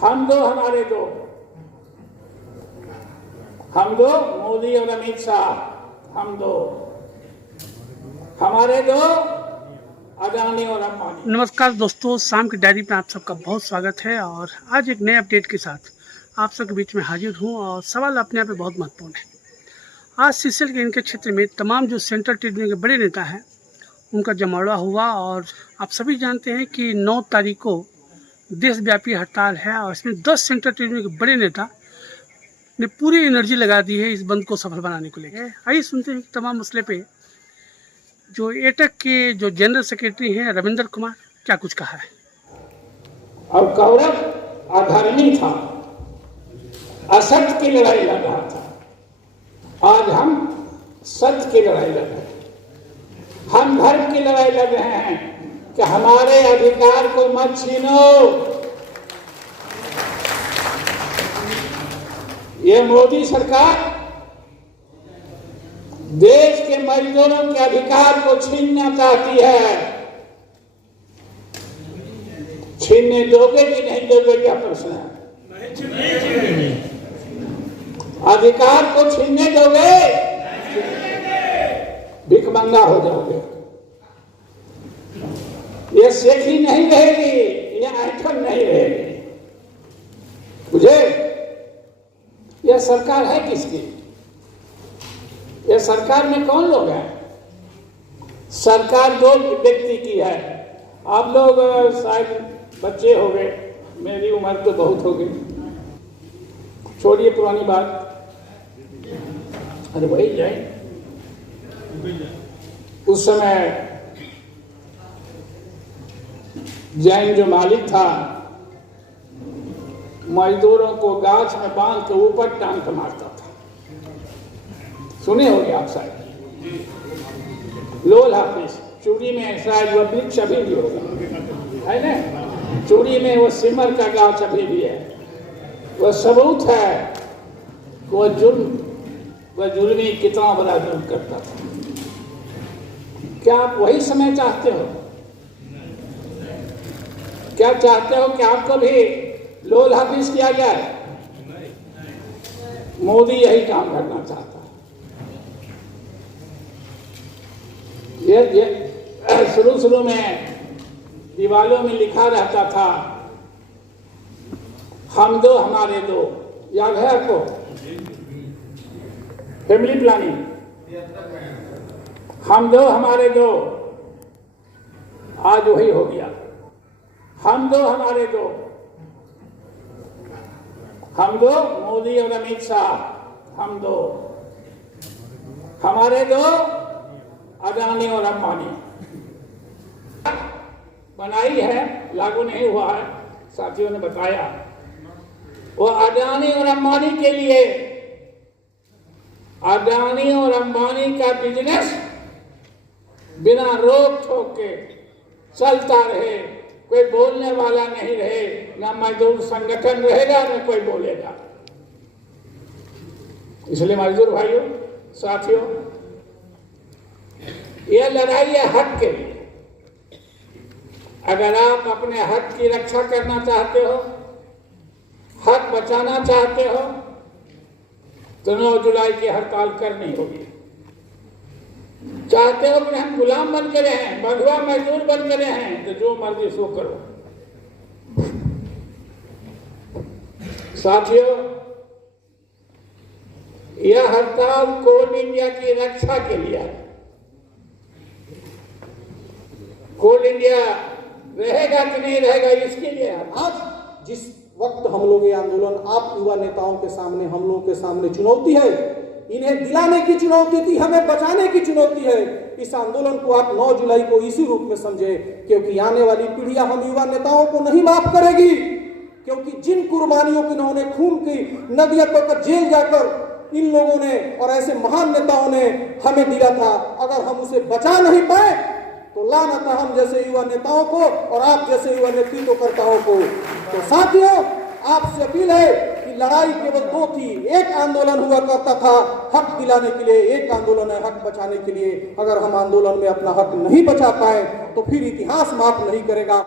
हम दो हमारे दो, हम दो मोदी और अमित शाह, हम दो हमारे दो अदानी और अंबानी। नमस्कार दोस्तों, शाम की डायरी में आप सबका बहुत स्वागत है और आज एक नए अपडेट के साथ आप सबके बीच में हाजिर हूँ। और सवाल अपने आप में बहुत महत्वपूर्ण है। आज सीसर के इनके क्षेत्र में तमाम जो सेंट्रल ट्रेड के बड़े नेता हैं उनका जमावड़ा हुआ और आप सभी जानते हैं कि 9 तारीख को देशव्यापी हड़ताल है और इसमें 10 सेंट्रल ट्रेड के बड़े नेता ने पूरी एनर्जी लगा दी है इस बंद को सफल बनाने को लेकर। आइए सुनते हैं तमाम मसले पे जो एटक के जो जनरल सेक्रेटरी हैं रविंद्र कुमार क्या कुछ कहा है। और कौरव अधर्मी था, असत्य की लड़ाई लड़ रहा था। आज हम सत्य की लड़ाई लड़ रहे हैं, हम धर्म की लड़ाई लड़ रहे हैं कि हमारे अधिकार को मत छीनो। ये मोदी सरकार देश के मजदूरों के अधिकार को छीनना चाहती है। छीनने दोगे कि नहीं दोगे, क्या प्रश्न है? अधिकार को छीनने दोगे, भिखमंगा हो जाओगे। ये सेखी नहीं रहेगी, ये ऐठन नहीं रहेगी। मुझे यह सरकार है किसकी? यह सरकार में कौन लोग हैं? सरकार दो व्यक्ति की है। आप लोग शायद बच्चे हो गए, मेरी उम्र तो बहुत हो गई। छोड़िए पुरानी बात। अरे वही जाए, उस समय जैन जो मालिक था मजदूरों को गाछ में बांध के ऊपर टांग के मारता था। सुने होंगे आप शायद। लोल हाफिज चूड़ी में शायद वह वृक्ष अभी भी होगा, है ना? चूड़ी में वो सिमर का गाछ अभी भी है। वह सबूत है वह जुल्मी कितना बड़ा जुल्म करता था। क्या आप वही समय चाहते हो? क्या चाहते हो कि आपको भी लोल हाफिज किया जाए? मोदी यही काम करना चाहता है। ये शुरू में दीवालों में लिखा रहता था, हम दो हमारे दो। याद है आपको? फैमिली प्लानिंग, हम दो हमारे दो। आज वही हो गया, हम दो हमारे दो। हम दो मोदी और अमित शाह, हम दो हमारे दो अदानी और अंबानी। बनाई है, लागू नहीं हुआ है, साथियों ने बताया। वो अदानी और अंबानी के लिए, अदानी और अंबानी का बिजनेस बिना रोक टोक के चलता रहे, कोई बोलने वाला नहीं रहे, ना मजदूर संगठन रहेगा ना कोई बोलेगा। इसलिए मजदूर भाइयों, साथियों, यह लड़ाई है हक के लिए। अगर आप अपने हक की रक्षा करना चाहते हो, हक बचाना चाहते हो, तो 9 जुलाई की हड़ताल करनी होगी। चाहते हो कि हम गुलाम बन के रहें, बंधुआ मजदूर बन के रहें, तो जो मर्जी सो करो। साथियों, यह हड़ताल कोल इंडिया की रक्षा के लिए है। कोल इंडिया रहेगा कि नहीं रहेगा, इसके लिए है। आज जिस वक्त हम लोग ये आंदोलन आप युवा नेताओं के सामने, हम लोगों के सामने चुनौती है, इन्हें दिलाने की चुनौती थी, हमें बचाने की चुनौती है। इस आंदोलन को आप 9 जुलाई को इसी रूप में समझे, क्योंकि आने वाली पीढ़ियां हम युवा नेताओं को नहीं माफ करेगी। क्योंकि जिन कुर्बानियों की इन्होंने खून की नदियां तोड़कर जेल जाकर इन लोगों ने और ऐसे महान नेताओं ने हमें दिया था, अगर हम उसे बचा नहीं पाए तो लानत है हम जैसे युवा नेताओं को और आप जैसे युवा नेतृत्वकर्ताओं को। तो साथियों, आपसे अपील है कि लड़ाई केवल 2 थी। एक आंदोलन हुआ करता था हक दिलाने के लिए, एक आंदोलन है हक बचाने के लिए। अगर हम आंदोलन में अपना हक नहीं बचा पाए तो फिर इतिहास माफ नहीं करेगा।